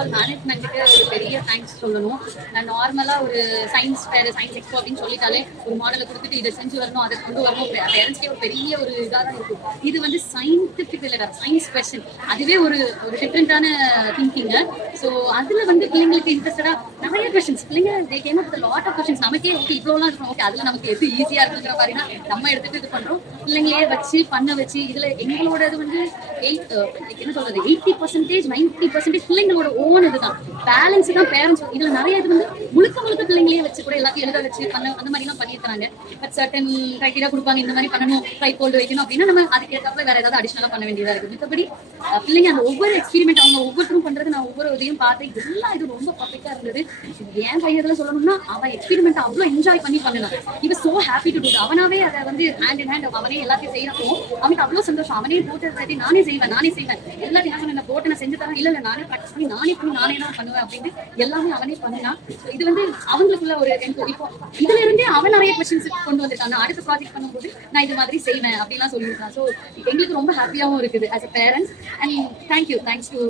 All மேனேஜ்மெண்ட்டுக்கு ஒரு பெரிய thanks சொல்லணும். நான் நார்மலா ஒரு சயின்ஸ் ஃபேர், சயின்ஸ் எக்ஸ்போ அப்படின்னு சொல்லிட்டாலே ஒரு மாடலை கொடுத்துட்டு இதை செஞ்சு வரணும், அதை கொண்டு வரணும், பேரண்ட்ஸ்க்கே ஒரு பெரிய ஒரு இதாக தான் இருக்கும். இது வந்து சயின்டிஃபிக் இல்லை, சயின்ஸ் கொஸ்டின். அதுவே ஒரு ஒரு டிஃப்ரெண்டான திங்கிங்கு. ஸோ அதுல வந்து பிள்ளைங்களுக்கு இன்ட்ரெஸ்டடா நிறைய கொஸ்டின்ஸ் பிள்ளைங்க they came up lot of questions. நமக்கே ஓகே இவ்வளோலாம் இருக்கும், ஓகே அதுல நமக்கு எது ஈஸியா இருக்குங்கிற மாதிரி தான் நம்ம எடுத்துட்டு இது பண்றோம். பிள்ளைங்களே வச்சு பண்ண வச்சு இதுல எங்களோட இது வந்து என்ன சொல்றது 80% 90% பிள்ளைங்களோட ஓன் இதுதான். பேலன்ஸ் தான் பேரண்ட்ஸ். இதுல நிறைய இது வந்து முழுக்க முழுக்க பிள்ளைங்களே வச்சு கூட எல்லாத்தையும் எழுத வச்சு பண்ண அந்த மாதிரி எல்லாம் பண்ணியிருக்காங்க. பட் சர்டன் கிரைட்டீரியா கொடுப்பாங்க, இந்த மாதிரி பண்ணணும், ட்ரைப் ஹோல்டு வைக்கணும் அப்படின்னா நம்ம அதுக்கு ஏற்றாப்புல வேற ஏதாவது அடிஷனலா பண்ண வேண்டியதா இருக்கு. மற்றபடி பிள்ளைங்க அந்த ஒவ்வொரு எக்ஸ்பெரிமெண்ட் அவங்க ஒவ்வொருத்தரும் பண்றது நான் ஒவ்வொரு இதையும் பார்த்து இதெல்லாம் இது ரொம்ப பர்ஃபெக்டா இருந்தது. என் பையன்ல சொல்லணும்னா அவன் எக்ஸ்பெரிமெண்ட் அவ்வளவு என்ஜாய் பண்ணி பண்ணலாம். இவன் சோ ஹாப்பி டு டூ. அவனாவே அதை வந்து ஹேண்ட் இன் ஹேண்ட் அவனே எல்லாத்தையும் செய்யறப்போ அவனுக்கு அவ்வளவு சந்தோஷம். அவனே போட்டு நானே செய்வேன் எல்லாத்தையும் என்ன சொன்ன போட்டு நான் செஞ்சு தரேன், இல்ல நானே ப்ராக்டிஸ் பண்ணி நானே தான் பண்ணுவேன் அப்படின்னு எல்லாமே அவனே பண்ணினான். இது வந்து அவங்களுக்குள்ள ஒரு இப்போ இதுல இருந்தே அவன் நிறைய கொஸ்டின்ஸ் கொண்டு வந்துட்டான். அடுத்த ப்ராஜெக்ட் பண்ணும்போது நான் இது மாதிரி செய்வேன் அப்படின்லாம் சொல்லியிருக்கான். ஸோ எங்களுக்கு ரொம்ப ஹாப்பியாவும் இருக்குது as a parents. And thanks to